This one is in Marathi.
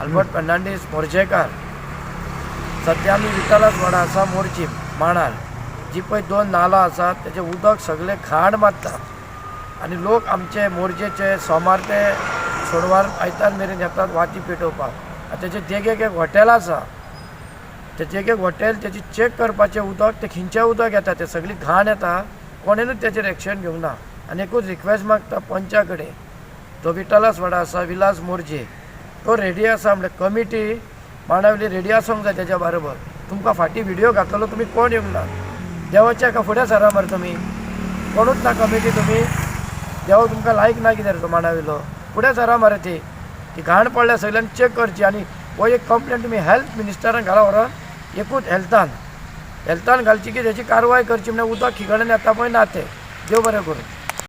अल्बर्ट फर्नांडीस मोर्जेकार सध्या आमी विठालवाडा आसा मोर्जीम मांडार जी पळय 2 नाला आसात तेजे उदक सगळे घाण मारता आनी लोक आमचे मोरजेचे सोमार ते सोडवार आयतार मेरेन येतात वाती पेटोवपाक। तेजे देगेक एक हॉटेल आसा, ते देगेक हॉटेल तेजी चेक करपाचें उदक ते खिंचे उदक येता ते सगळी घाण येता, कोणेनूच तेजेर एक्शन घेवंक ना। आनी एकूच रिक्वेस्ट मागता पंचा कडेन, तो विठालवाडा आसा विलास मोर्जे तो रेडी आसा म्हणजे कमिटी मांडावली रेडी आसूंक जाय तेच्या बरोबर। तुमकां फाटीं व्हिडिओ घातलो तुमी कोण येवंक ना, देवाच्या हाका फुडें सरा मरे तुमी, कोणूच ना कमिटी तुमी, देव तुमकां लायक ना कितें तो मांडाविलो, फुडें सरा मरे ती घाण पडल्या सगळ्यांनी चेक करची। आनी हो एक कंप्लेंट तुमी हेल्थ मिनिस्टरान घाला व्हरोन एकूच हेल्थान घालची की तेची कारवाय करची, म्हणजे उदक खिगडून येता पळय ना तें देव बरें करूं।